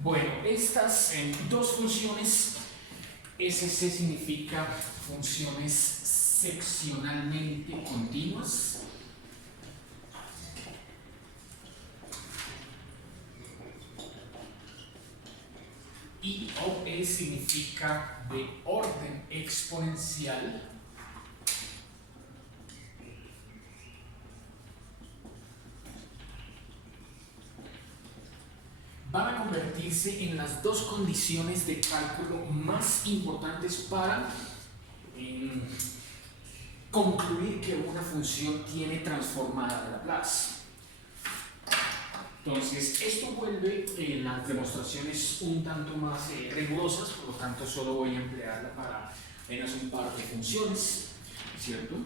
Bueno, estas dos funciones, SC significa funciones seccionalmente continuas. Y OE significa de orden exponencial. Van a convertirse en las dos condiciones de cálculo más importantes para concluir que una función tiene transformada de Laplace. Entonces, esto vuelve las demostraciones un tanto más rigurosas, por lo tanto solo voy a emplearla para apenas un par de funciones, ¿cierto?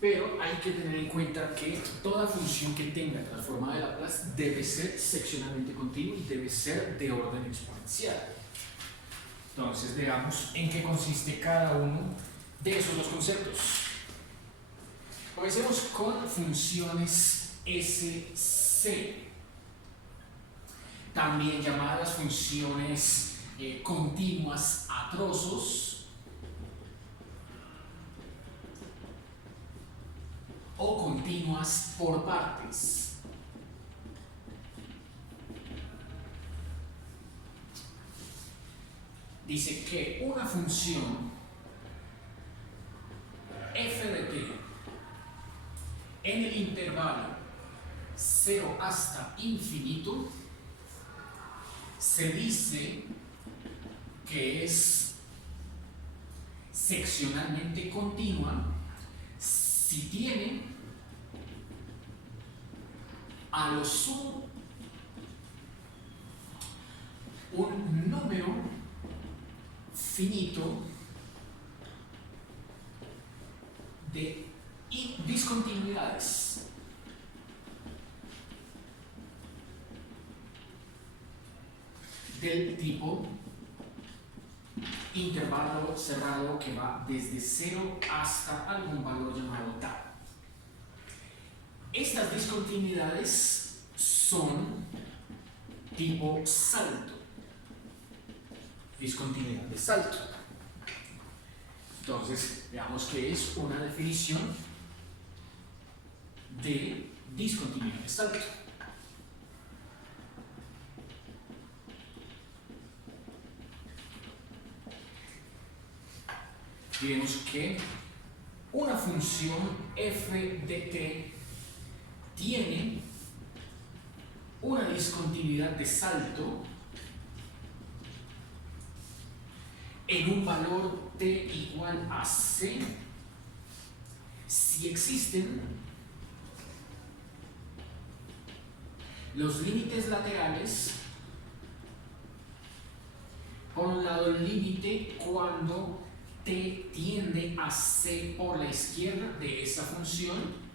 Pero hay que tener en cuenta que toda función que tenga transformada de Laplace debe ser seccionalmente continua y debe ser de orden exponencial. Entonces, veamos en qué consiste cada uno de esos dos conceptos. Comencemos con funciones SC, también llamadas funciones continuas a trozos o continuas por partes. Dice que una función f de t en el intervalo 0 hasta infinito se dice que es seccionalmente continua si tiene a lo sumo un número finito de discontinuidades. Del tipo intervalo cerrado que va desde 0 hasta algún valor llamado tal. Estas discontinuidades son tipo salto, discontinuidad de salto. Entonces, veamos que es una definición de discontinuidad de salto. Vemos que una función f de t tiene una discontinuidad de salto en un valor t igual a c si existen los límites laterales. Por un lado, el límite cuando t tiende a c por la izquierda de esa función,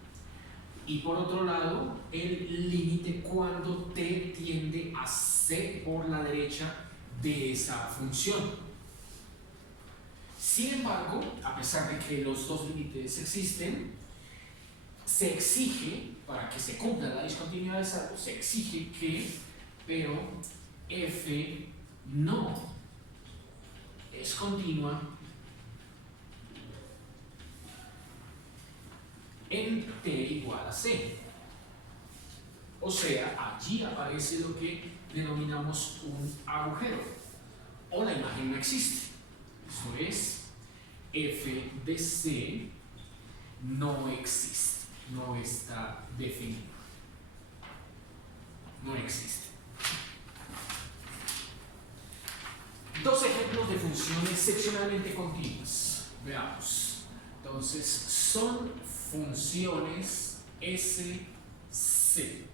y por otro lado el límite cuando t tiende a c por la derecha de esa función. Sin embargo, a pesar de que los dos límites existen, se exige, para que se cumpla la discontinuidad de salto, se exige que, pero f no es continua en t igual a c. O sea, allí aparece lo que denominamos un agujero, o la imagen no existe. Eso es, f de c no existe, no está definido, no existe. Dos ejemplos de funciones seccionalmente continuas. Veamos. Entonces, son funciones SC.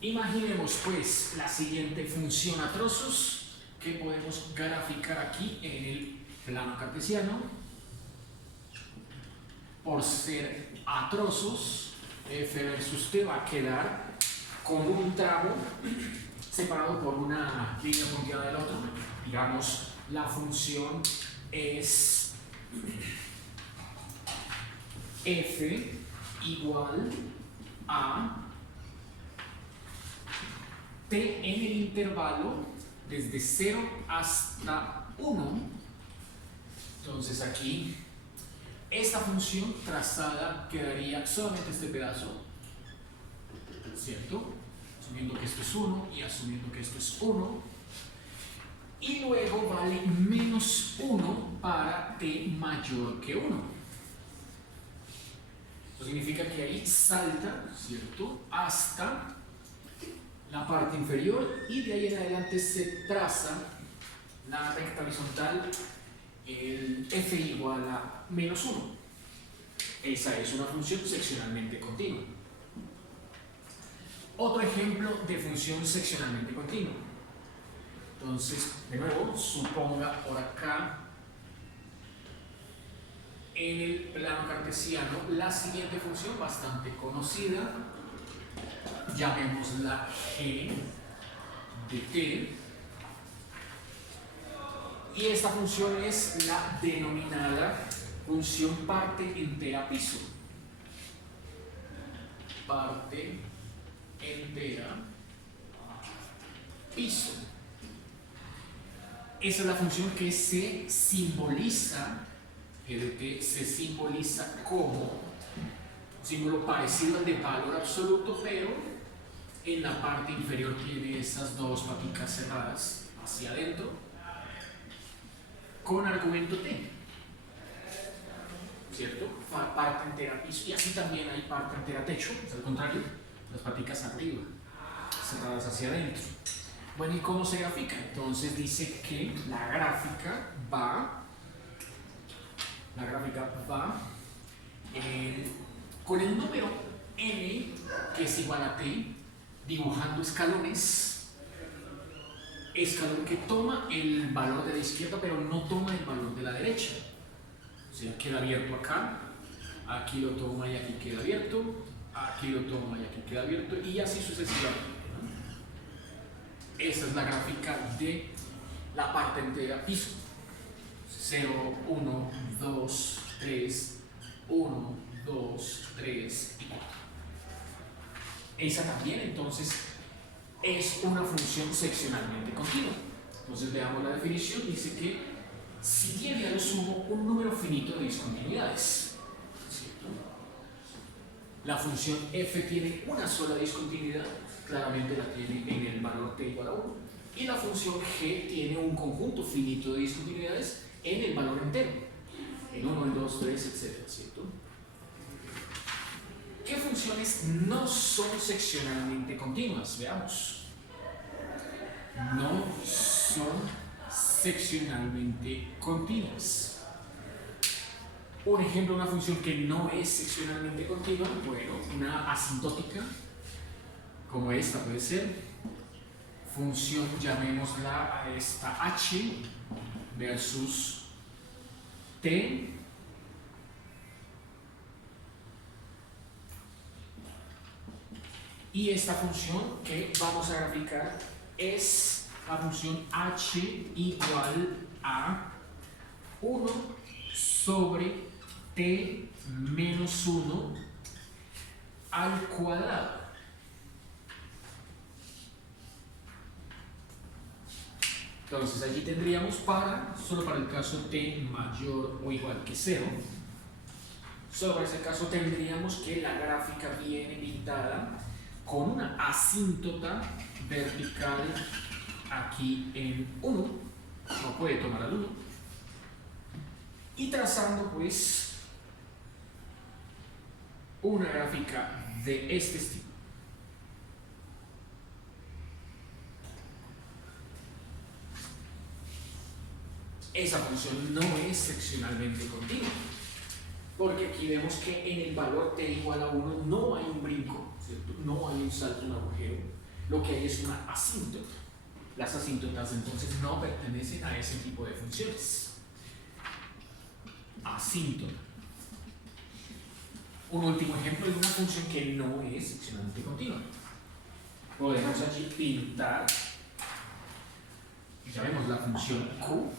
Imaginemos pues la siguiente función a trozos que podemos graficar aquí en el plano cartesiano. Por ser a trozos, f versus t va a quedar con un tramo separado por una línea punteada del otro. Digamos, la función es f igual a t en el intervalo desde 0 hasta 1. Entonces aquí esta función trazada quedaría solamente este pedazo, ¿cierto? Asumiendo que esto es 1 y asumiendo que esto es 1. Y luego vale menos 1 para t mayor que 1. Eso significa que ahí salta, ¿cierto?, hasta la parte inferior y de ahí en adelante se traza la recta horizontal, el f igual a menos 1. Esa es una función seccionalmente continua. Otro ejemplo de función seccionalmente continua. Entonces, de nuevo, suponga por acá en el plano cartesiano la siguiente función bastante conocida, llamémosla g de t, y esta función es la denominada función parte entera piso. Parte entera piso. Esa es la función que se simboliza, g de t se simboliza como un símbolo parecido al de valor absoluto, pero en la parte inferior tiene esas dos paticas cerradas hacia adentro con argumento t, ¿cierto? Parte entera piso, y así también hay parte entera techo, es al contrario, las paticas arriba, cerradas hacia adentro. Bueno, ¿y cómo se grafica? Entonces dice que la gráfica va con el número n, que es igual a t, dibujando escalones, escalón que toma el valor de la izquierda pero no toma el valor de la derecha. O sea, queda abierto acá, aquí lo toma y aquí queda abierto, aquí lo toma y aquí queda abierto, y así sucesivamente. Esta es la gráfica de la parte entera piso. 0, 1, 2, 3, 1, 2, 3 y 4. Esa también entonces es una función seccionalmente continua. Entonces veamos la definición. Dice que si tiene a lo sumo un número finito de discontinuidades, ¿cierto? La función f tiene una sola discontinuidad, claramente la tiene en el valor t igual a 1, y la función g tiene un conjunto finito de discontinuidades en el valor entero, en 1, en 2, 3, etc., ¿cierto? ¿Qué funciones no son seccionalmente continuas? Veamos. No son seccionalmente continuas. Un ejemplo de una función que no es seccionalmente continua, bueno, una asintótica, como esta puede ser, función, llamémosla a esta h versus t, y esta función que vamos a graficar es la función h igual a 1 sobre t menos 1 al cuadrado. Entonces allí tendríamos solo para el caso t mayor o igual que 0, solo para ese caso tendríamos que la gráfica viene pintada con una asíntota vertical aquí en 1, no puede tomar al 1, y trazando pues una gráfica de este estilo. Esa función no es seccionalmente continua, porque aquí vemos que en el valor t igual a 1 no hay un brinco, ¿cierto? No hay un salto, un agujero, lo que hay es una asíntota. Las asíntotas entonces no pertenecen a ese tipo de funciones. Asíntota. Un último ejemplo de una función que no es seccionalmente continua. Podemos allí pintar, llamemos la función q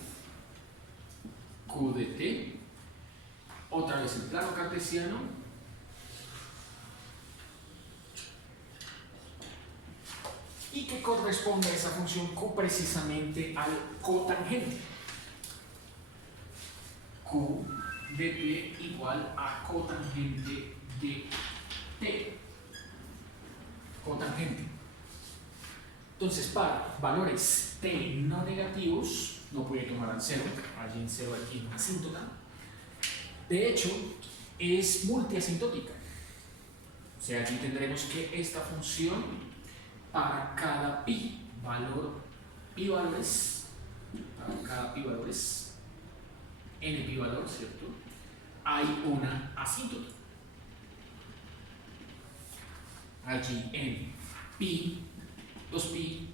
de t, otra vez el plano cartesiano, y que corresponde a esa función Q precisamente al cotangente. Q de T igual a cotangente de T. Cotangente. Entonces, para valores T no negativos, no puede tomar al cero, allí en cero aquí en asíntota. De hecho, es multiasintótica. O sea, aquí tendremos que esta función para cada pi valores, para cada pi valores, n pi valor, ¿cierto? Hay una asíntota. Allí en pi, 2pi,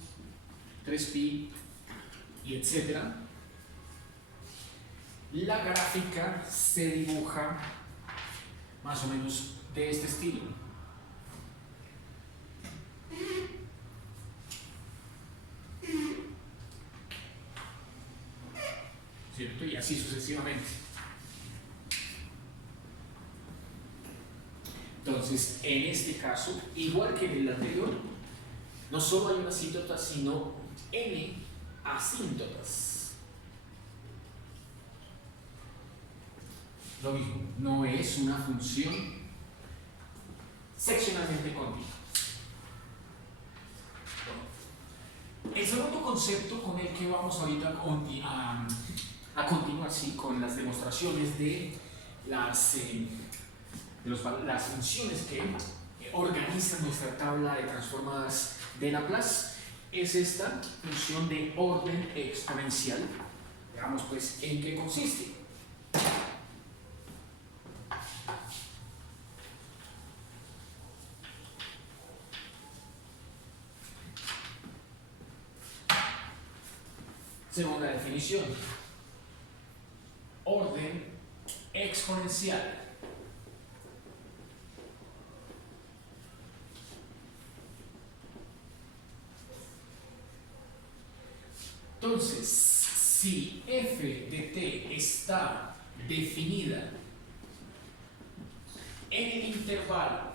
3pi y etcétera. La gráfica se dibuja más o menos de este estilo. ¿Cierto? Y así sucesivamente. Entonces, en este caso, igual que en el anterior, no solo hay una asíntota, sino n asíntotas. Lo mismo, no es una función seccionalmente continua. El segundo concepto con el que vamos ahorita a continuar, sí, con las demostraciones de las funciones que organizan nuestra tabla de transformadas de Laplace, es esta función de orden exponencial. Veamos pues en qué consiste. Segunda definición, orden exponencial. Entonces, si f de t está definida en el intervalo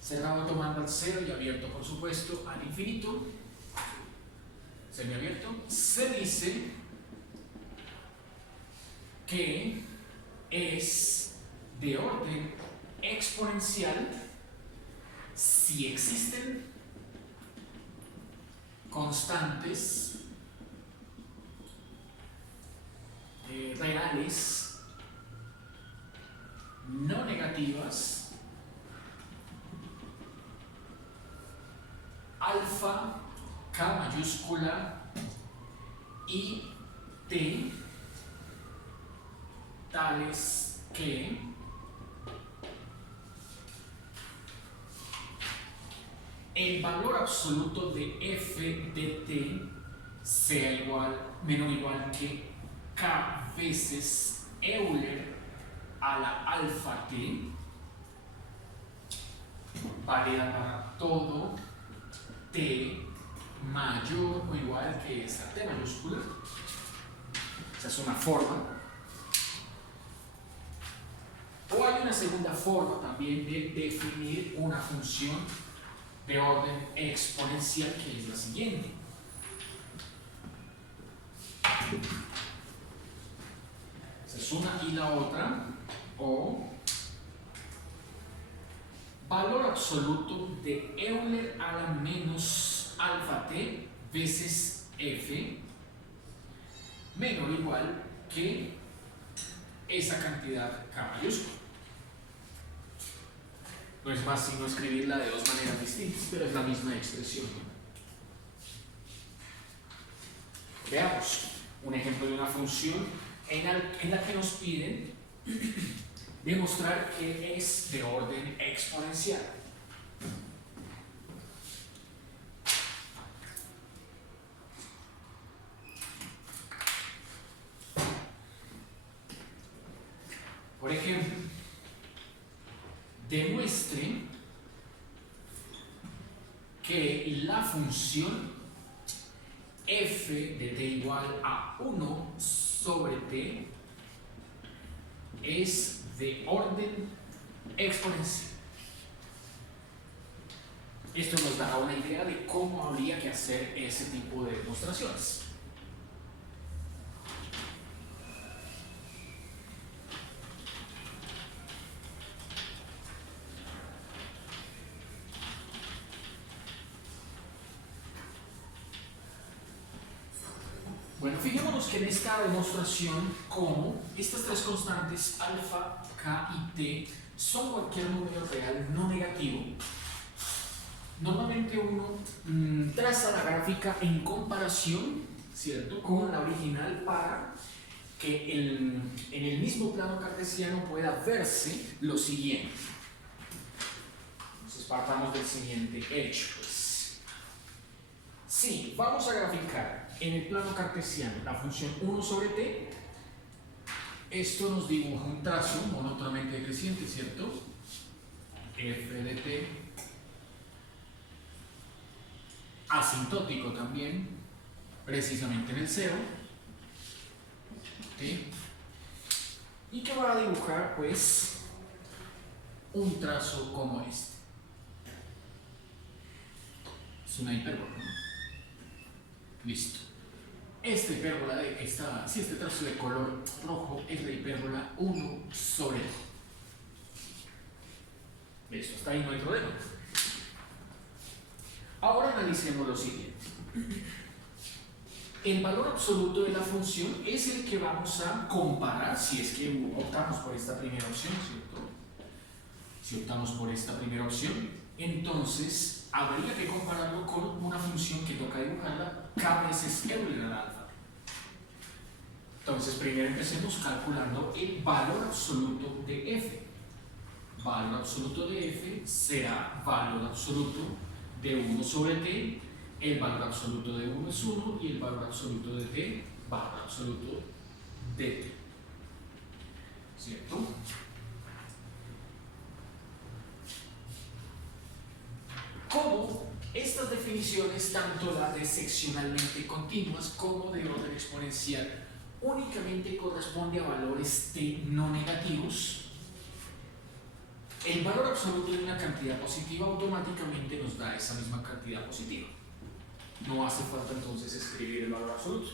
cerrado tomando al cero y abierto, por supuesto, al infinito, semiabierto, se dice que es de orden exponencial si existen constantes reales no negativas alfa, K mayúscula y T tales que el valor absoluto de f de t sea igual, menor o igual que K veces Euler a la alfa t, válida para todo t mayor o igual que esta t mayúscula. Esa es una forma. O hay una segunda forma también de definir una función de orden exponencial, que es la siguiente. Esa es una y la otra. O valor absoluto de Euler a la menos alfa t veces f menor o igual que esa cantidad K mayúscula. No es más sino escribirla de dos maneras distintas, pero es la misma expresión. Veamos un ejemplo de una función en la que nos piden demostrar que es de orden exponencial. Por ejemplo, demuestre que la función f de t igual a 1 sobre t es de orden exponencial. Esto nos dará una idea de cómo habría que hacer ese tipo de demostraciones. Bueno, fijémonos que en esta demostración, como estas tres constantes, alfa, k y t, son cualquier número real no negativo, normalmente uno traza la gráfica en comparación, ¿cierto?, con la original para que en el mismo plano cartesiano pueda verse lo siguiente. Entonces partamos del siguiente hecho, pues. Si vamos a graficar en el plano cartesiano la función 1 sobre t, esto nos dibuja un trazo monótonamente decreciente, ¿cierto? F de t, asintótico también, precisamente en el 0, ¿sí? Y que va a dibujar, pues, un trazo como este. Es una hipérbola, ¿no? Listo. Este trazo de color rojo es la hipérbola 1 sobre t. Listo, hasta ahí no hay problema. Ahora analicemos lo siguiente. El valor absoluto de la función es el que vamos a comparar si es que optamos por esta primera opción, ¿cierto? Si optamos por esta primera opción, entonces habría que compararlo con una función que toca dibujarla k veces Euler al alfa. Entonces primero empecemos calculando el valor absoluto de f. Valor absoluto de f será valor absoluto de 1 sobre t. El valor absoluto de 1 es 1 y el valor absoluto de t, valor absoluto de t. ¿Cierto? Como estas definiciones, tanto la de seccionalmente continuas como de orden exponencial, únicamente corresponde a valores t no negativos, el valor absoluto de una cantidad positiva automáticamente nos da esa misma cantidad positiva. No hace falta entonces escribir el valor absoluto.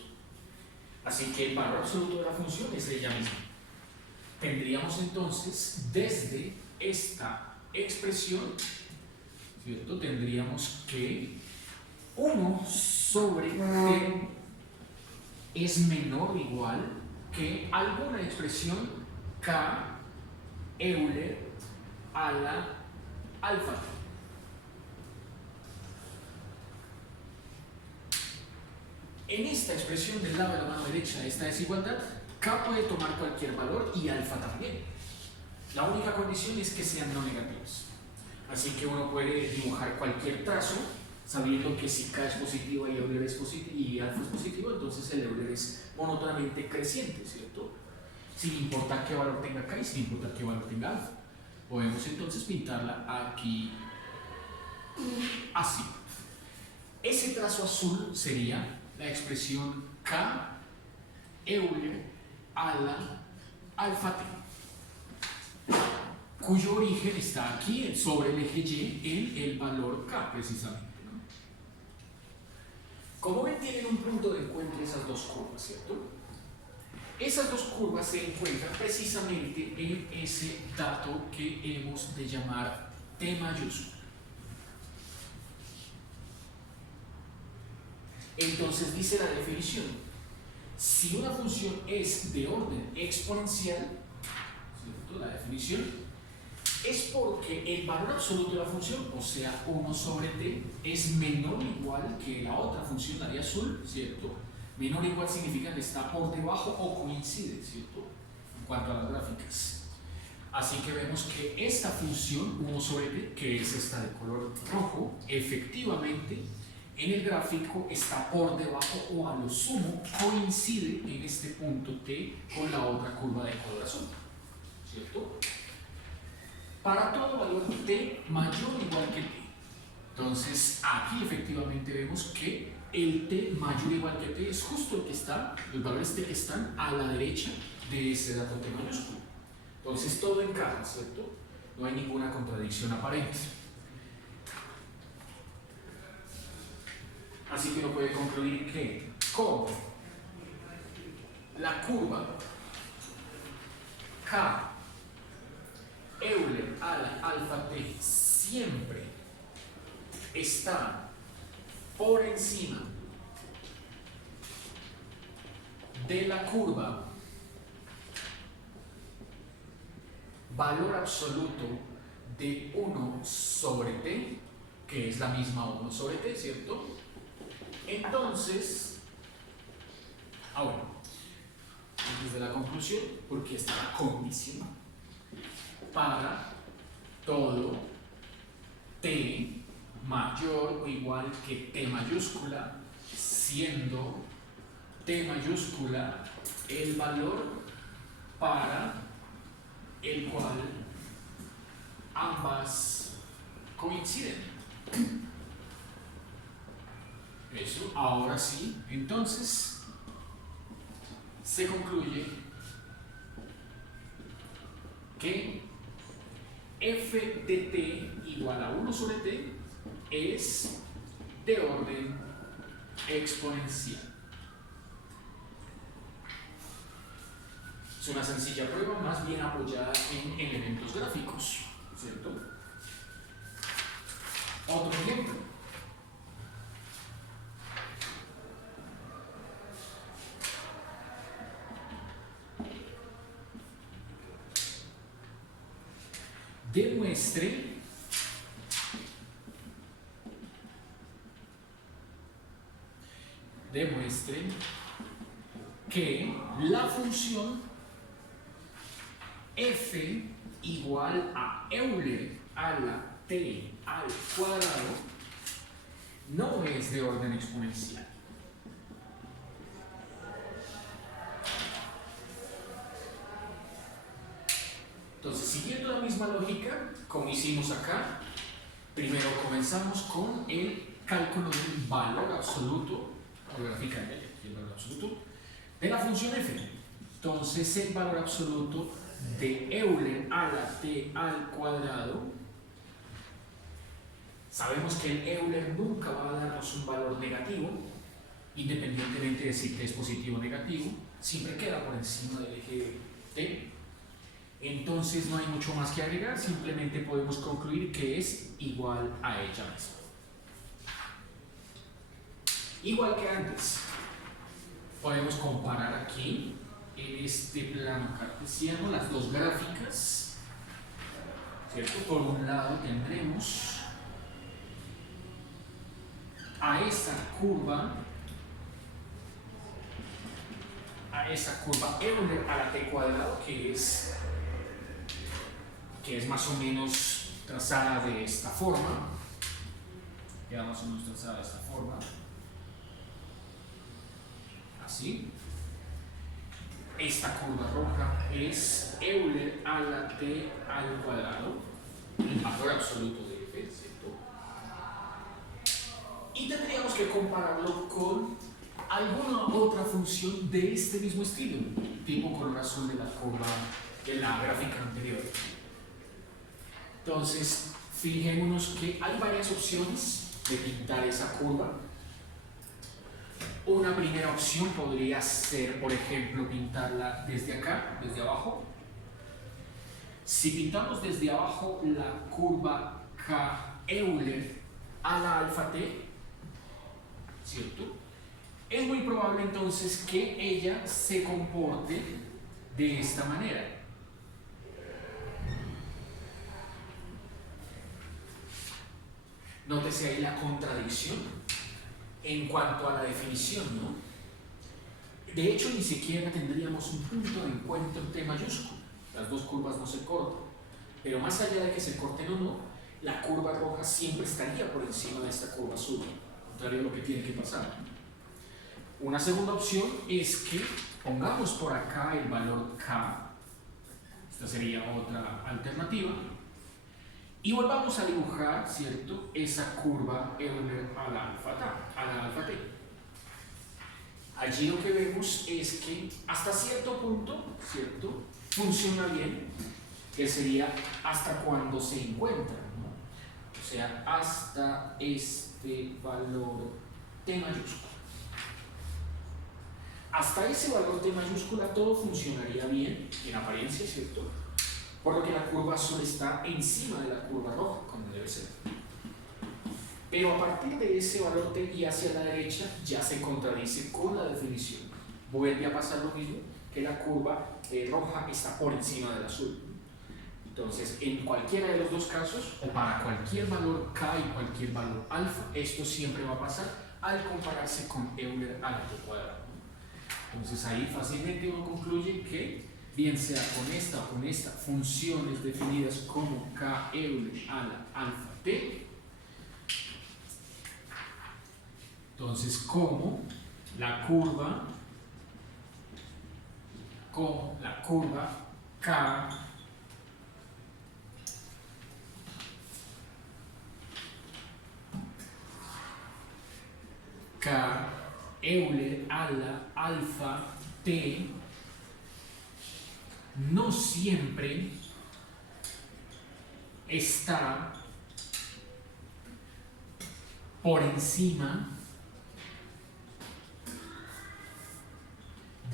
Así que el valor absoluto de la función es ella misma. Tendríamos entonces, desde esta expresión, ¿cierto?, tendríamos que 1 sobre t es menor o igual que alguna expresión k Euler a la alfa. En esta expresión del lado de la mano derecha de esta desigualdad, k puede tomar cualquier valor y alfa también. La única condición es que sean no negativos. Así que uno puede dibujar cualquier trazo sabiendo que si k es positiva y Euler es positivo y alfa es positivo, entonces el Euler es monótonamente creciente, ¿cierto? Sin importar qué valor tenga k y sin importar qué valor tenga alfa. Podemos entonces pintarla aquí así. Ese trazo azul sería la expresión k Euler a la alfa t, cuyo origen está aquí sobre el eje y en el valor k precisamente, ¿no? Como ven, tienen un punto de encuentro esas dos curvas, ¿cierto? Esas dos curvas se encuentran precisamente en ese dato que hemos de llamar t mayúscula. Entonces dice la definición: si una función es de orden exponencial, ¿cierto?, la definición es porque el valor absoluto de la función, o sea 1 sobre t, es menor o igual que la otra función, la de azul, ¿cierto? Menor o igual significa que está por debajo o coincide, ¿cierto?, en cuanto a las gráficas. Así que vemos que esta función 1 sobre t, que es esta de color rojo, efectivamente en el gráfico está por debajo o a lo sumo coincide en este punto t con la otra curva de color azul, ¿cierto? Para todo valor t mayor o igual que t. Entonces aquí efectivamente vemos que el t mayor o igual que t es justo el que está, los valores t que están a la derecha de ese dato t mayúsculo. Entonces todo encaja, ¿cierto? No hay ninguna contradicción aparente. que uno puede concluir que con la curva K Euler a la alfa t siempre está por encima de la curva valor absoluto de 1 sobre t, que es la misma 1 sobre t, ¿cierto? Entonces, bueno, antes de la conclusión, porque está la condición, para todo t mayor o igual que t mayúscula, siendo t mayúscula el valor para el cual ambas coinciden. Eso, ahora sí, entonces se concluye que f de t igual a 1 sobre t es de orden exponencial. Es una sencilla prueba más bien apoyada en elementos gráficos, ¿cierto? Otro ejemplo. Demuestre que la función f igual a Euler a la t al cuadrado no es de orden exponencial. Entonces, siguiendo la misma lógica, como hicimos acá, primero comenzamos con el cálculo del valor absoluto, gráficamente, el valor absoluto de la función f. Entonces, el valor absoluto de Euler a la t al cuadrado, sabemos que el Euler nunca va a darnos un valor negativo, independientemente de si t es positivo o negativo, siempre queda por encima del eje de t. Entonces no hay mucho más que agregar, simplemente podemos concluir que es igual a ella misma. Igual que antes, podemos comparar aquí en este plano cartesiano las dos gráficas, ¿cierto? Por un lado tendremos a esa curva Euler a la t cuadrado, que es más o menos trazada de esta forma. Queda más o menos trazada de esta forma. Así. Esta curva roja es Euler a la t al cuadrado, el valor absoluto de f, ¿cierto? Y tendríamos que compararlo con alguna otra función de este mismo estilo, tipo color azul de la curva de la gráfica anterior. Entonces, fijémonos que hay varias opciones de pintar esa curva. Una primera opción podría ser, por ejemplo, pintarla desde acá, desde abajo. Si pintamos desde abajo la curva K Euler a la alfa t, ¿cierto? Es muy probable entonces que ella se comporte de esta manera. Nótese ahí la contradicción en cuanto a la definición, ¿no? De hecho, ni siquiera tendríamos un punto de encuentro t mayúsculo. Las dos curvas no se cortan. Pero más allá de que se corten o no, la curva roja siempre estaría por encima de esta curva azul, contrario a lo que tiene que pasar. Una segunda opción es que pongamos por acá el valor k. Esta sería otra alternativa. Y volvamos a dibujar, ¿cierto?, esa curva Euler a la alfa t. Allí lo que vemos es que hasta cierto punto, ¿cierto?, funciona bien, que sería hasta cuando se encuentra, ¿no? O sea, hasta este valor T mayúscula. Hasta ese valor T mayúscula todo funcionaría bien en apariencia, ¿cierto? Por lo que la curva azul está encima de la curva roja, como debe ser. Pero a partir de ese valor T y hacia la derecha ya se contradice con la definición. Vuelve a pasar lo mismo, que la curva roja está por encima del azul. Entonces, en cualquiera de los dos casos, o para cualquier valor K y cualquier valor alfa, esto siempre va a pasar al compararse con Euler a la T cuadrado. Entonces ahí fácilmente uno concluye que, bien sea con esta o con esta, funciones definidas como K Euler a la alfa T, entonces como la curva K Euler a la alfa T no siempre está por encima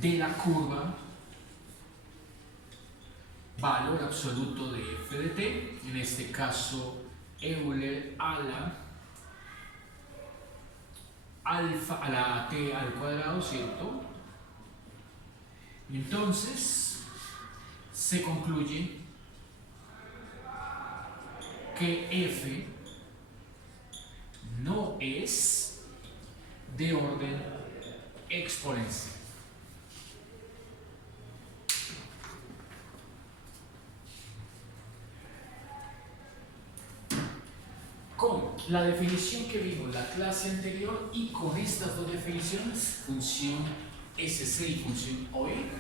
de la curva valor absoluto de f de t, en este caso Euler a la alfa a la t al cuadrado, ¿cierto? Entonces se concluye que f no es de orden exponencial. Con la definición que vimos en la clase anterior y con estas dos definiciones, función SC y función OE,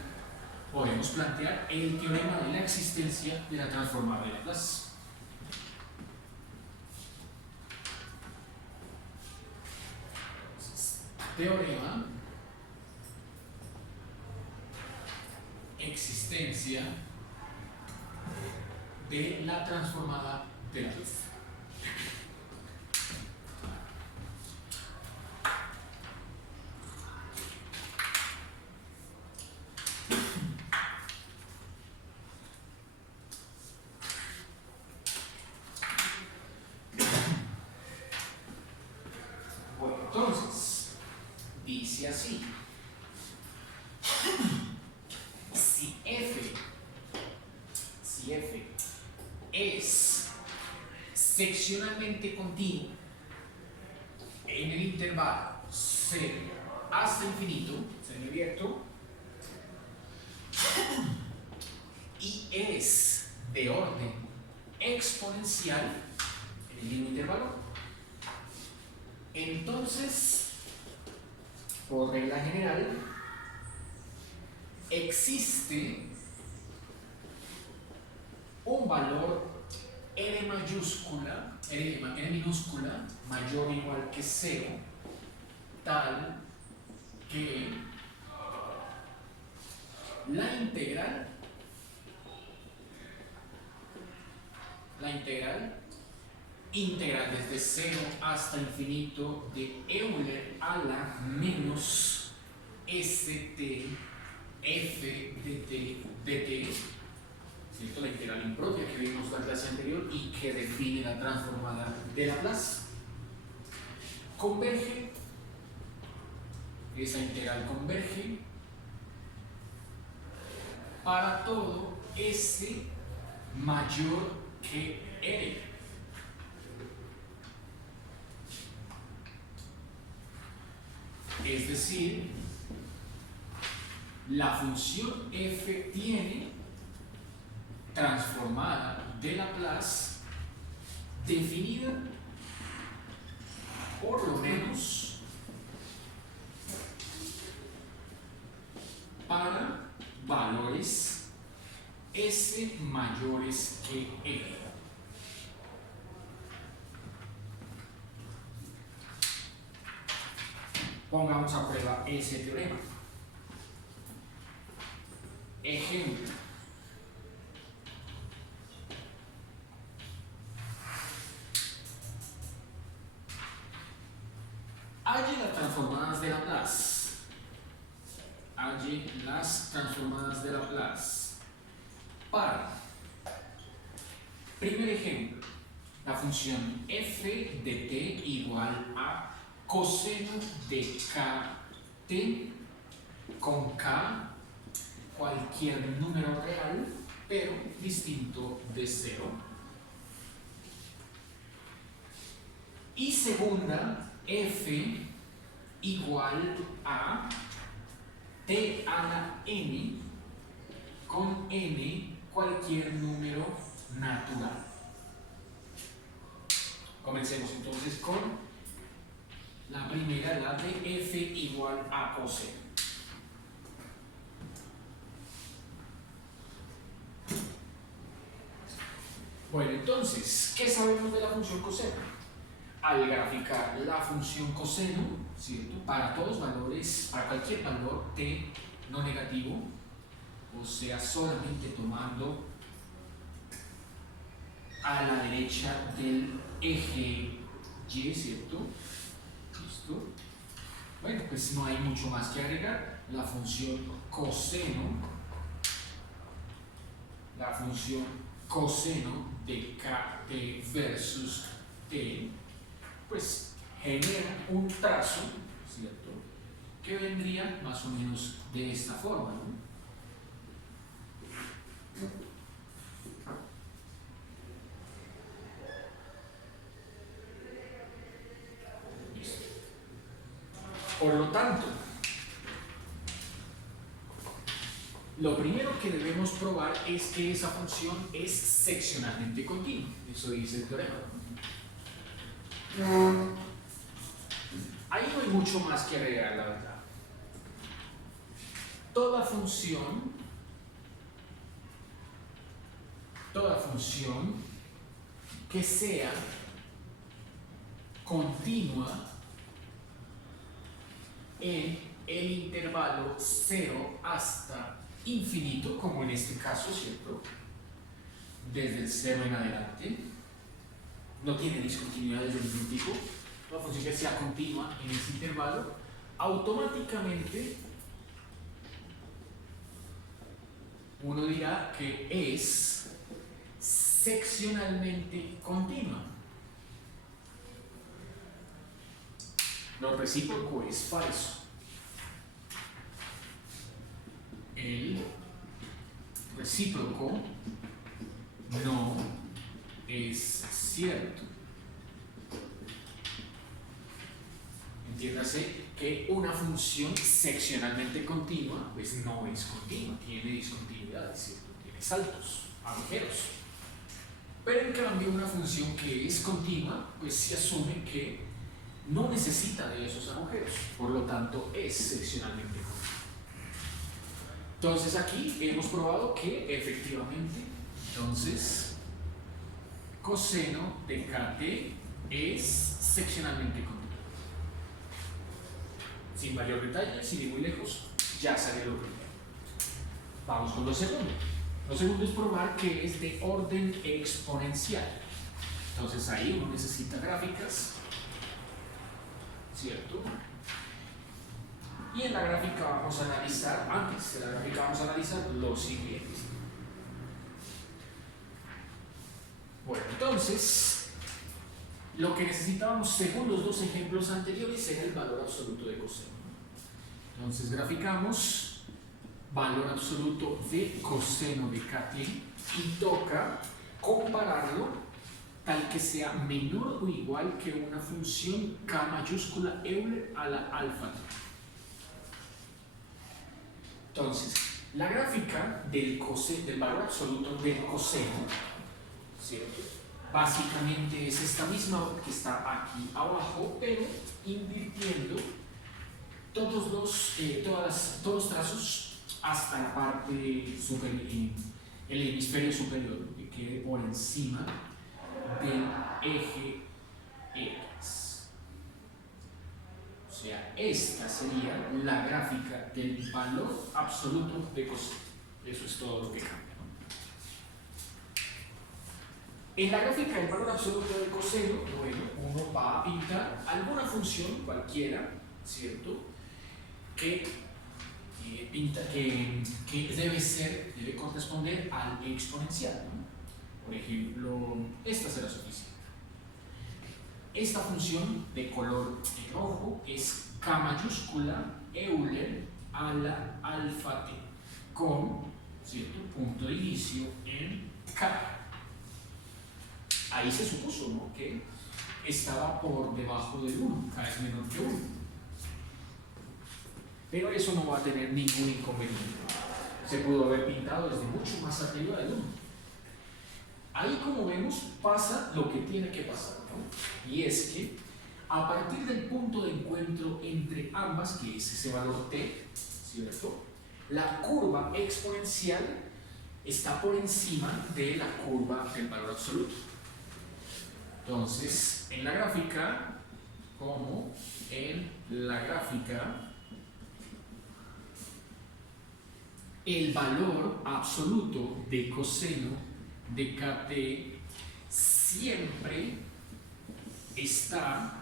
podemos plantear el teorema de la existencia de la transformada de Laplace. Teorema existencia de la transformada de Laplace. Bueno, entonces dice así: si f es seccionalmente continuo en el intervalo 0 hasta infinito, semiabierto, y es de orden exponencial en el mismo intervalo, entonces, por regla general, existe un valor n minúscula mayor o igual que 0, tal que la integral desde 0 hasta infinito de Euler a la menos st f de t dt, ¿cierto? La integral impropia que vimos en la clase anterior y que define la transformada de Laplace, converge, esa integral converge para todo S mayor que R. Es decir, la función f tiene transformada de Laplace definida por lo menos para valores S mayores que R. Pongamos a prueba ese teorema. Ejemplo. Halle las transformadas de Laplace. Halle las transformadas de Laplace. Para. Primer ejemplo. La función f de t igual a coseno de kt con k cualquier número real, pero distinto de 0. Y segunda, f igual a t a la n con n cualquier número natural. Comencemos entonces con la primera, la de f igual a coseno. Bueno, entonces, ¿qué sabemos de la función coseno? Al graficar la función coseno, ¿cierto? Para todos valores, para cualquier valor t no negativo, o sea, solamente tomando a la derecha del eje y, ¿cierto? ¿Listo? Bueno, pues no hay mucho más que agregar. La función coseno de kt versus t, pues genera un trazo, ¿cierto? Que vendría más o menos de esta forma, ¿no? Listo. Por lo tanto, lo primero que debemos probar es que esa función es seccionalmente continua. Eso dice el teorema. Ahí no hay mucho más que agregar, la verdad. Toda función que sea continua en el intervalo 0 hasta infinito, como en este caso, ¿cierto? Desde el 0 en adelante, no tiene discontinuidades de ningún tipo. Una función que sea continua en ese intervalo, automáticamente uno dirá que es seccionalmente continua. Lo recíproco es falso. El recíproco no es cierto. Entiéndase que una función seccionalmente continua pues no es continua, tiene discontinuidades, ¿cierto? Tiene saltos, agujeros. Pero en cambio una función que es continua pues se asume que no necesita de esos agujeros, por lo tanto es seccionalmente continua. Entonces aquí hemos probado que efectivamente, entonces, coseno de kt es seccionalmente continua. Sin mayor detalle, sin ir muy lejos, ya salió lo primero. Vamos con lo segundo. Lo segundo es probar que es de orden exponencial. Entonces ahí uno necesita gráficas, ¿cierto? Y en la gráfica vamos a analizar, antes de la gráfica vamos a analizar lo siguiente. Bueno, entonces, lo que necesitábamos según los dos ejemplos anteriores era el valor absoluto de coseno. Entonces graficamos valor absoluto de coseno de kt y toca compararlo tal que sea menor o igual que una función k mayúscula Euler a la alfa. Entonces, la gráfica del valor absoluto del coseno, ¿cierto? Básicamente es esta misma que está aquí abajo, pero invirtiendo todos los trazos hasta la parte superior, el hemisferio superior, que quede por encima del eje X. O sea, esta sería la gráfica del valor absoluto de coseno. Eso es todo lo que cambia. En la gráfica del valor absoluto del coseno, bueno, uno va a pintar alguna función cualquiera, ¿cierto? Que debe corresponder al exponencial, ¿no? Por ejemplo, esta será suficiente. Esta función de color rojo es K mayúscula Euler a la alfa t con, ¿cierto?, punto de inicio en K. Ahí se supuso, ¿no?, que estaba por debajo del 1, K es menor que 1. Pero eso no va a tener ningún inconveniente. Se pudo haber pintado desde mucho más arriba del 1. Ahí, como vemos, pasa lo que tiene que pasar, ¿no? Y es que a partir del punto de encuentro entre ambas, que es ese valor t, ¿cierto?, la curva exponencial está por encima de la curva del valor absoluto. Entonces, en la gráfica, el valor absoluto de coseno de kt siempre está,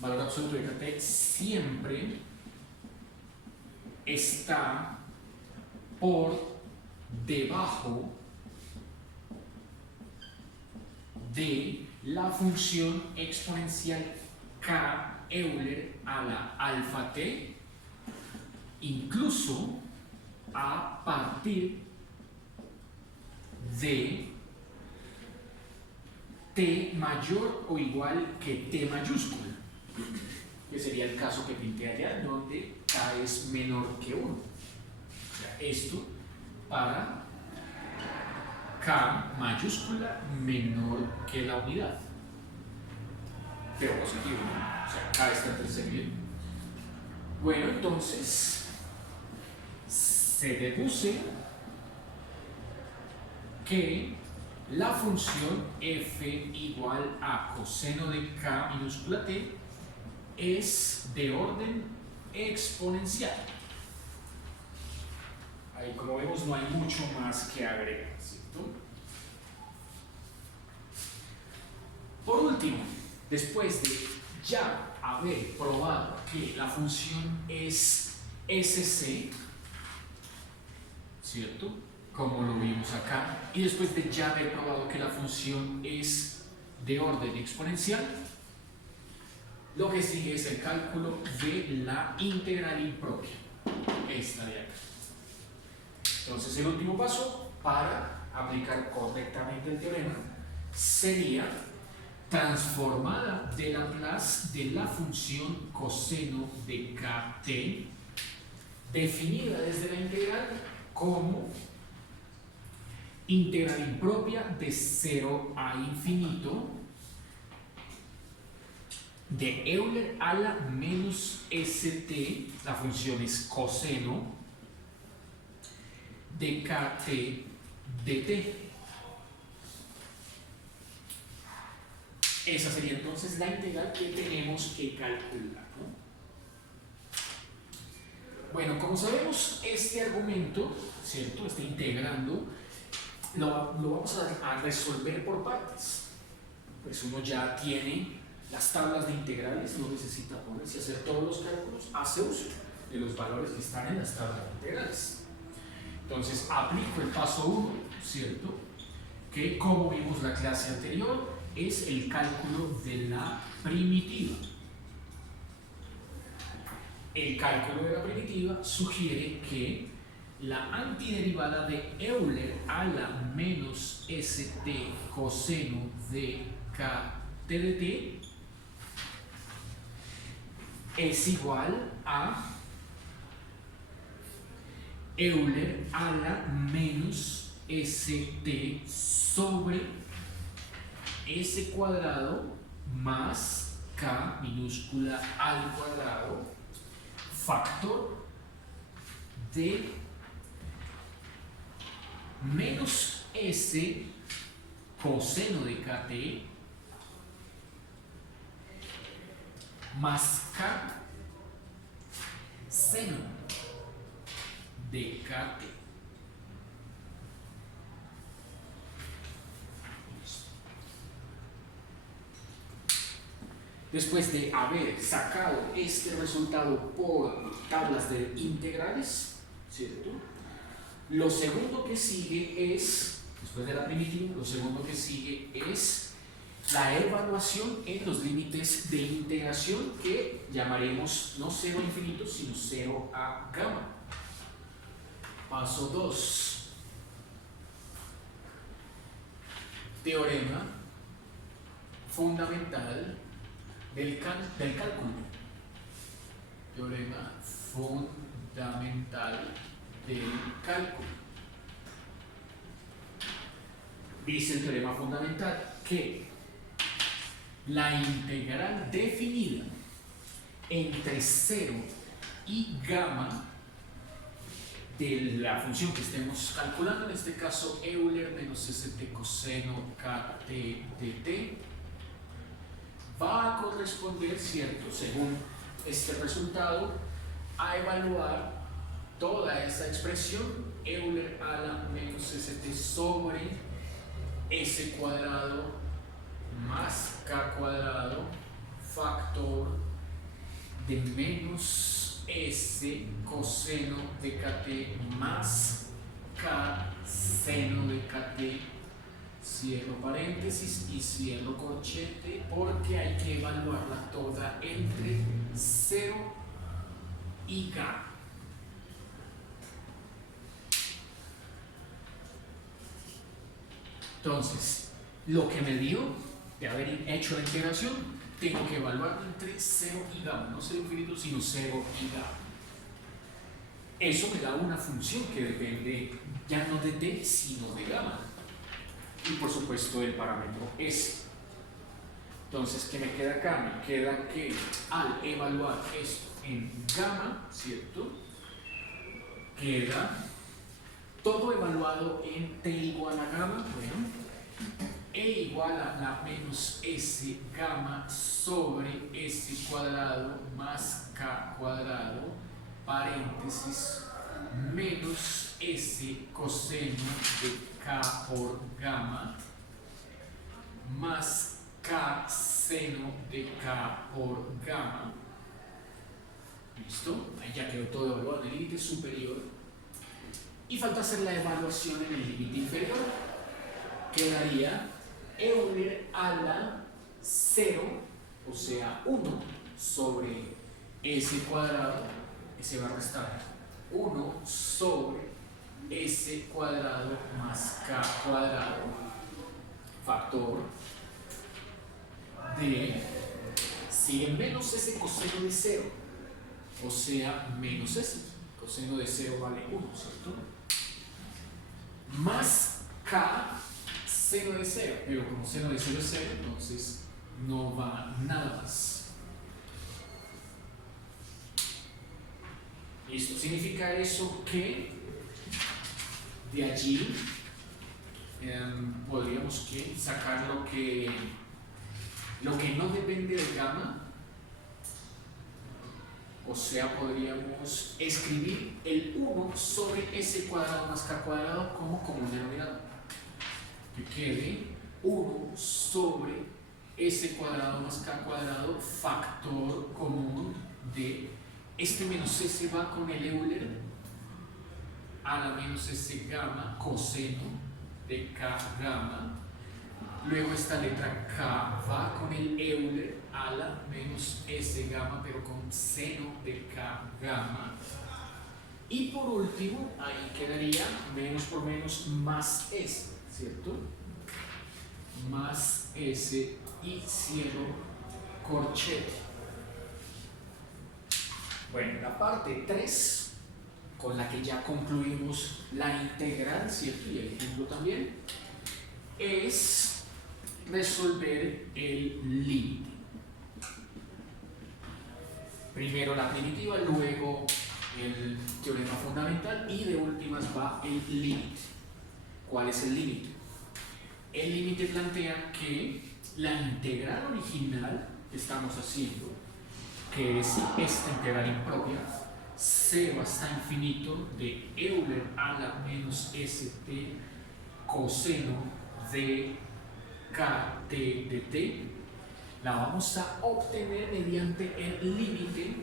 valor absoluto de kt siempre está por debajo de la función exponencial k Euler a la alfa t, incluso a partir de t mayor o igual que t mayúscula, que sería el caso que pinté allá, donde k es menor que 1. O sea, esto para k mayúscula menor que la unidad, pero positivo, ¿no? O sea, k está en tercer nivel. Bueno, entonces se deduce que la función f igual a coseno de k minúscula t es de orden exponencial. Ahí, como vemos, no hay mucho más que agregar, ¿cierto? Por último, después de ya haber probado que la función es SC, ¿cierto?, como lo vimos acá, y después de ya haber probado que la función es de orden exponencial, lo que sigue es el cálculo de la integral impropia, esta de acá. Entonces, el último paso para aplicar correctamente el teorema sería transformada de Laplace de la función coseno de kt, definida desde la integral como integral impropia de 0 a infinito de Euler a la menos st, la función es coseno de kt dt. Esa sería entonces la integral que tenemos que calcular, ¿no? Bueno, como sabemos, este argumento, ¿cierto?, este integrando, lo vamos a resolver por partes. Pues uno ya tiene las tablas de integrales, no necesita ponerse a hacer todos los cálculos, hace uso de los valores que están en las tablas de integrales. Entonces, aplico el paso 1, ¿cierto?, que, como vimos la clase anterior, es el cálculo de la primitiva. El cálculo de la primitiva sugiere que la antiderivada de Euler a la menos st coseno de kt dt es igual a Euler a la menos st sobre s cuadrado más k minúscula al cuadrado factor de menos s coseno de kt más k seno de kt. Después de haber sacado este resultado por tablas de integrales, ¿cierto? Lo segundo que sigue es, después de la primitiva, lo segundo que sigue es la evaluación en los límites de integración que llamaremos no 0 a infinito, sino 0 a gamma. Paso 2. Teorema fundamental del cálculo. Teorema fundamental del cálculo. Dice el teorema fundamental que la integral definida entre 0 y gamma de la función que estemos calculando, en este caso Euler menos st coseno kt de t, va a corresponder, ¿cierto?, según este resultado, a evaluar toda esta expresión Euler a la menos st sobre s cuadrado más k cuadrado factor de menos s coseno de kt más k seno de kt, cierro paréntesis y cierro corchete, porque hay que evaluarla toda entre 0 y gamma. Entonces, lo que me dio de haber hecho la integración, tengo que evaluarlo entre 0 y gamma, no 0 infinito, sino 0 y gamma. Eso me da una función que depende ya no de t, sino de gamma. Y por supuesto el parámetro s. Entonces, ¿qué me queda acá? Me queda que al evaluar esto en gamma, ¿cierto?, queda todo evaluado en t igual a gamma, bueno, e igual a la menos s gamma sobre s cuadrado más k cuadrado, paréntesis, menos s coseno de k por gamma, más k seno de k por gamma. ¿Listo? Ahí ya quedó todo evaluado en el límite superior. Y falta hacer la evaluación en el límite inferior. Quedaría Euler a la 0, o sea 1, sobre s cuadrado, que se va a restar 1 sobre s cuadrado más k cuadrado, factor de, sigue menos s coseno de 0, o sea menos s, coseno de 0 vale 1, ¿cierto?, más k seno de 0, pero como seno de 0 es 0, entonces no va nada más. ¿Listo? Significa eso que de allí podríamos sacar lo que no depende de gamma, o sea, podríamos escribir el 1 sobre s cuadrado más k cuadrado como común denominador. Que quede 1 sobre s cuadrado más k cuadrado, factor común de este menos s va con el Euler a la menos s gamma coseno de k gamma. Luego esta letra k va con el Euler a la menos s gamma, pero con seno de k gamma. Y por último, ahí quedaría menos por menos más s, ¿cierto? Más s y cierro corchete. Bueno, la parte 3, con la que ya concluimos la integral, ¿cierto?, y el ejemplo también, es resolver el límite. Primero la primitiva, luego el teorema fundamental y de últimas va el límite. ¿Cuál es el límite? El límite plantea que la integral original que estamos haciendo, que es esta integral impropia, 0 hasta infinito de Euler a la menos st coseno de kt de t, la vamos a obtener mediante el límite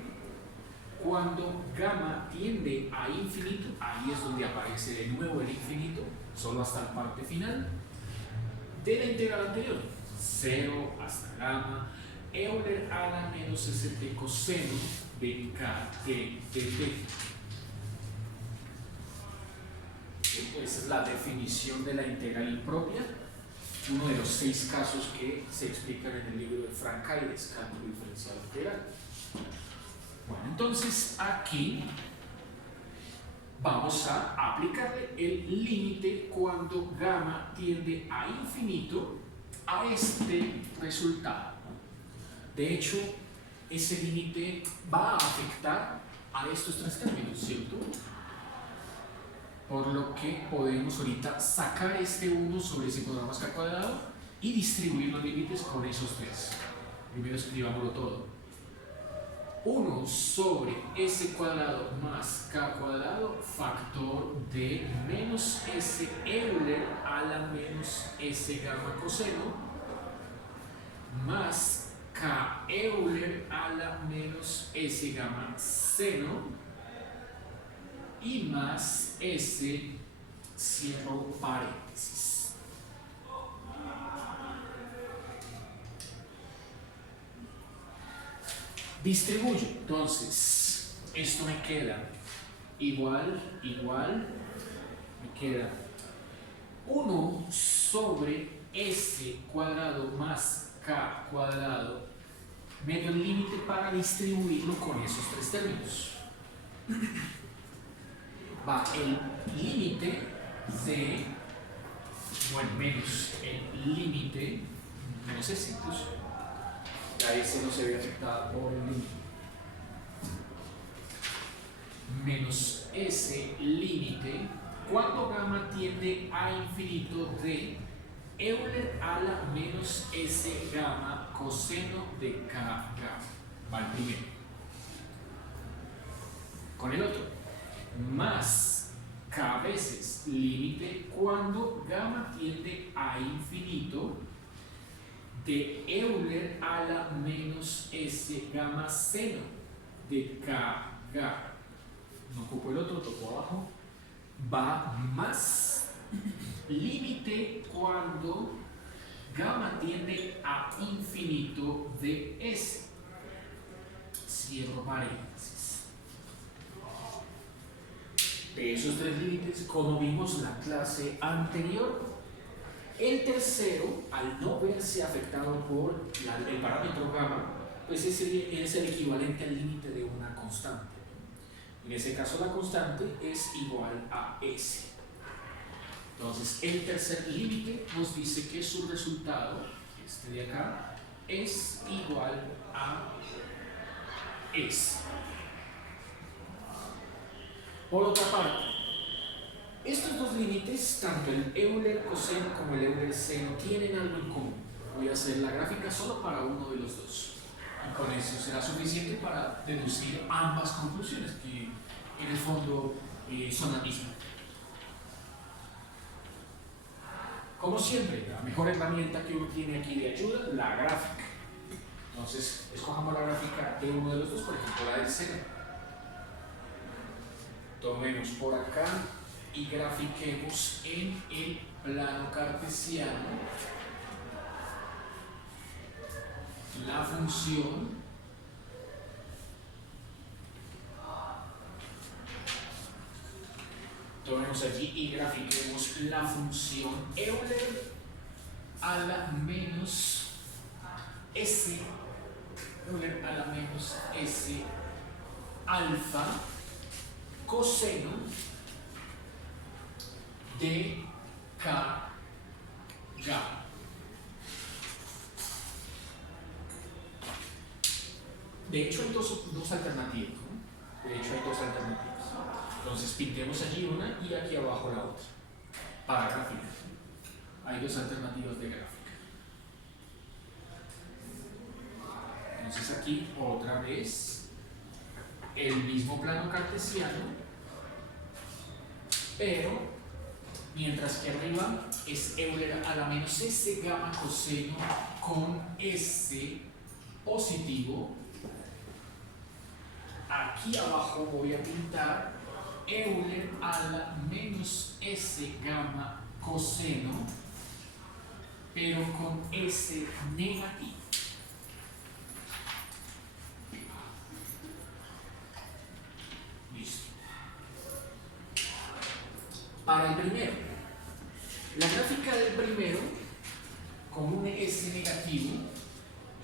cuando gamma tiende a infinito. Ahí es donde aparece de nuevo el infinito, solo hasta la parte final de la integral anterior, 0 hasta gamma Euler a la menos st coseno de k de t. Esa es la definición de la integral impropia, uno de los 6 casos que se explican en el libro de Frank Ayres, Cálculo diferencial integral. Bueno, entonces aquí vamos a aplicarle el límite cuando gamma tiende a infinito a este resultado. De hecho, ese límite va a afectar a estos 3 términos, ¿cierto? Por lo que podemos ahorita sacar este 1 sobre ese cuadrado más k cuadrado y distribuir los límites con esos 3. Primero escribámoslo todo. 1 sobre s cuadrado más k cuadrado, factor de menos s Euler a la menos s gamma coseno, más k Euler a la menos s gamma seno, y más S, cierro paréntesis. Distribuyo, entonces, esto me queda igual, me queda 1 sobre S cuadrado más K cuadrado, medio el límite para distribuirlo con esos 3 términos. Va el límite de, bueno, menos el límite, menos S incluso, ya S no se ve afectada por el límite, menos S límite, cuando gamma tiende a infinito de Euler a la menos S gamma coseno de K gamma, va el primero, con el otro, más k veces límite cuando gamma tiende a infinito de Euler a la menos S gamma seno de k gamma. No ocupo el otro, toco abajo. Va más límite cuando gamma tiende a infinito de S. Cierro paréntesis. De esos 3 límites, como vimos en la clase anterior, el tercero, al no verse afectado por el parámetro gamma, pues es el equivalente al límite de una constante. En ese caso la constante es igual a S. Entonces el tercer límite nos dice que su resultado, este de acá, es igual a S. Por otra parte, estos 2 límites, tanto el Euler coseno como el Euler seno, tienen algo en común. Voy a hacer la gráfica solo para uno de los 2. Y con eso será suficiente para deducir ambas conclusiones, que en el fondo son las mismas. Como siempre, la mejor herramienta que uno tiene aquí de ayuda, la gráfica. Entonces, escojamos la gráfica de uno de los 2, por ejemplo, la del seno. Tomemos por acá y grafiquemos en el plano cartesiano la función tomemos allí y grafiquemos la función Euler a la menos S Euler a la menos S alfa coseno de K gamma. De hecho hay dos alternativas, ¿no? De hecho hay 2 alternativas. Entonces pintemos allí una y aquí abajo la otra. Para gráfica. Hay 2 alternativas de gráfica. Entonces aquí otra vez el mismo plano cartesiano, pero mientras que arriba es Euler a la menos S gamma coseno con S positivo. Aquí abajo voy a pintar Euler a la menos S gamma coseno, pero con S negativo. Listo. Para el primero, la gráfica del primero con un S negativo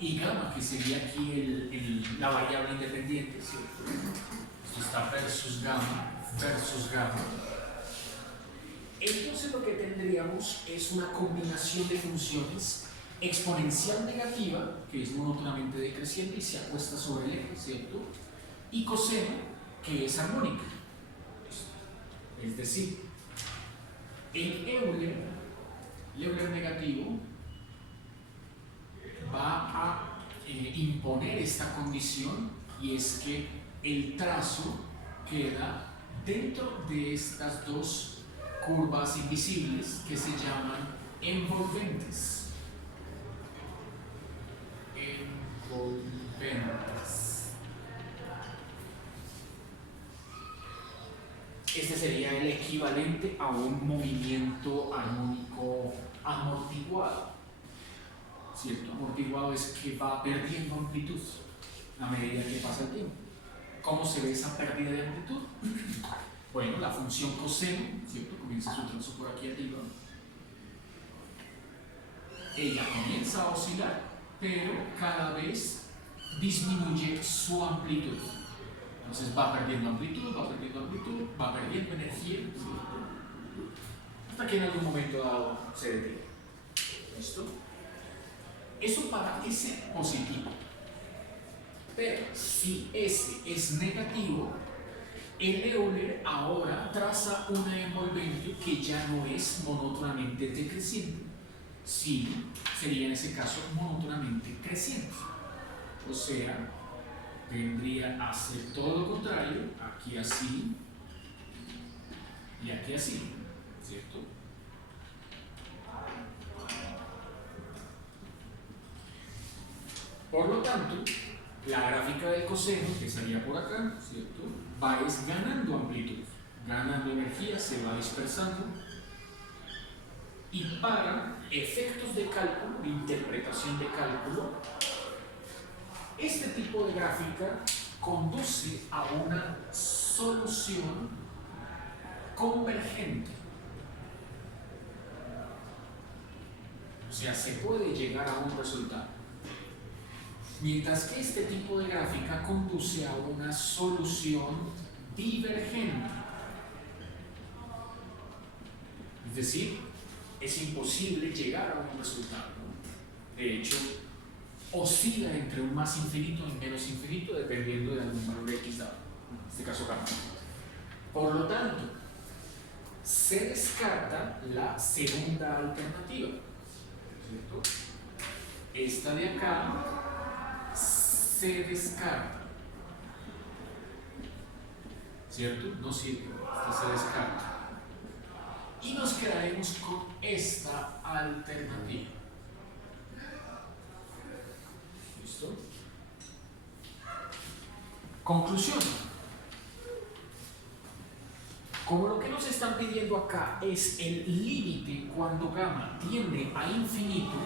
y gamma, que sería aquí la variable independiente, ¿cierto? Esto está versus gamma. Entonces lo que tendríamos es una combinación de funciones: exponencial negativa, que es monótonamente decreciente y se acuesta sobre el eje, ¿cierto? Y coseno, que es armónica. Es decir, el Euler negativo va a imponer esta condición, y es que el trazo queda dentro de estas dos curvas invisibles que se llaman envolventes. Este sería el equivalente a un movimiento armónico amortiguado, ¿cierto? Amortiguado es que va perdiendo amplitud a medida que pasa el tiempo. ¿Cómo se ve esa pérdida de amplitud? Bueno, la función coseno, ¿cierto? Comienza su trazo por aquí arriba. Ella comienza a oscilar, pero cada vez disminuye su amplitud. Entonces va perdiendo amplitud, va perdiendo energía, ¿cierto? Hasta que en algún momento dado se detiene. ¿Listo? Eso para S positivo. Pero si S es negativo, el Euler ahora traza una envolvente que ya no es monótonamente decreciente, sino sería en ese caso monótonamente creciente. O sea, vendría a ser todo lo contrario, aquí así y aquí así, ¿cierto? Por lo tanto, la gráfica del coseno, que sería por acá, ¿cierto?, va ganando amplitud, ganando energía, se va dispersando, y para efectos de cálculo, de interpretación de cálculo, este tipo de gráfica conduce a una solución convergente. O sea, se puede llegar a un resultado. Mientras que este tipo de gráfica conduce a una solución divergente. Es decir, es imposible llegar a un resultado. De hecho, oscila entre un más infinito y menos infinito dependiendo de algún valor X dado, en este caso gamma. Por lo tanto, se descarta la segunda alternativa, ¿cierto? Esta de acá se descarta, ¿cierto? No sirve, esta se descarta. Y nos quedaremos con esta alternativa. ¿Listo? Conclusión. Como lo que nos están pidiendo acá es el límite cuando gamma tiende a infinito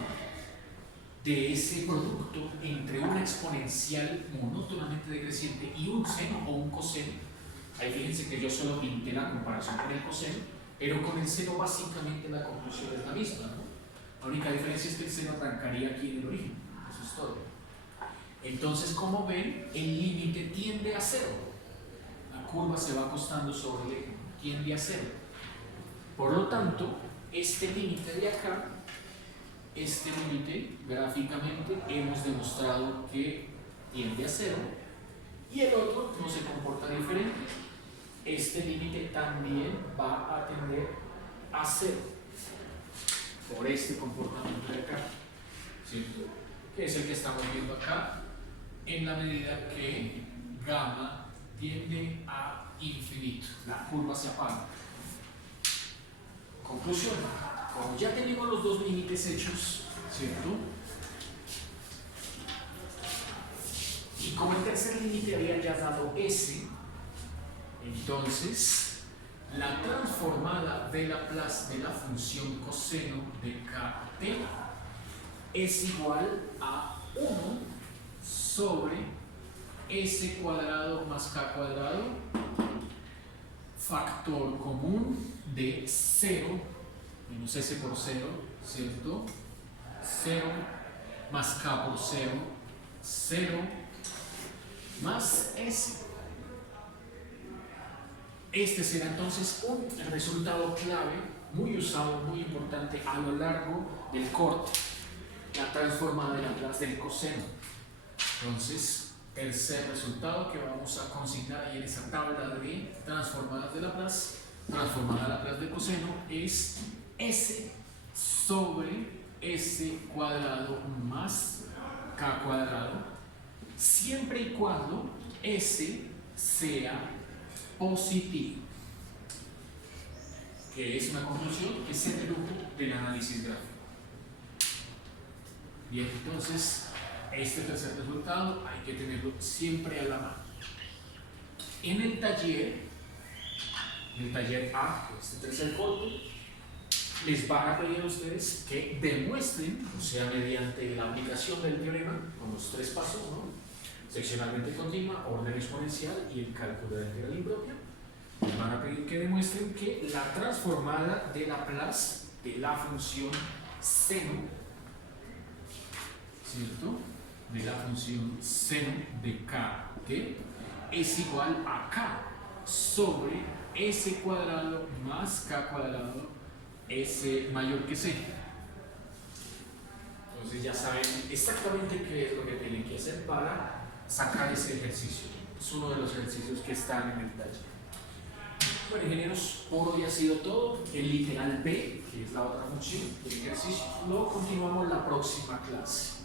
de ese producto entre una exponencial monótonamente decreciente y un seno o un coseno. Ahí fíjense que yo solo pinté la comparación con el coseno, pero con el seno básicamente la conclusión es la misma, ¿no? La única diferencia es que el seno arrancaría aquí en el origen. Eso es todo. Entonces, como ven, el límite tiende a cero. La curva se va acostando sobre el eje, tiende a cero. Por lo tanto, este límite de acá, este límite gráficamente hemos demostrado que tiende a cero, y el otro no se comporta diferente. Este límite también va a tender a cero por este comportamiento de acá, ¿cierto? Que es el que estamos viendo acá, en la medida que gamma tiende a infinito. La curva se apaga. Conclusión: Como ya tenemos los dos límites hechos, ¿cierto? Y como el tercer límite había ya dado S, entonces la transformada de Laplace de la función coseno de kt es igual a 1 sobre s cuadrado más k cuadrado, factor común de 0 menos s por 0, ¿cierto? 0 más k por 0, 0 más s. Este será entonces un resultado clave, muy usado, muy importante a lo largo del corte, la transformada de Laplace del coseno. Entonces, tercer resultado que vamos a consignar ahí en esa tabla de transformadas de Laplace, transformada de Laplace del coseno, es s sobre s cuadrado más k cuadrado, siempre y cuando s sea positivo, que es una conclusión que se dedujo del análisis gráfico. Bien, entonces este tercer resultado hay que tenerlo siempre a la mano. En el taller A, este tercer corte, les van a pedir a ustedes que demuestren, o sea, mediante la aplicación del teorema, con los tres pasos, ¿no? Seccionalmente continua, orden exponencial y el cálculo de la integral impropia, les van a pedir que demuestren que la transformada de Laplace de la función seno, ¿cierto?, de la función seno de kt es igual a k sobre s cuadrado más k cuadrado, s mayor que c. Entonces ya saben exactamente qué es lo que tienen que hacer para sacar ese ejercicio. Es uno de los ejercicios que están en el taller. Bueno, ingenieros, por hoy ha sido todo. El literal B, que es la otra función del ejercicio, lo continuamos la próxima clase.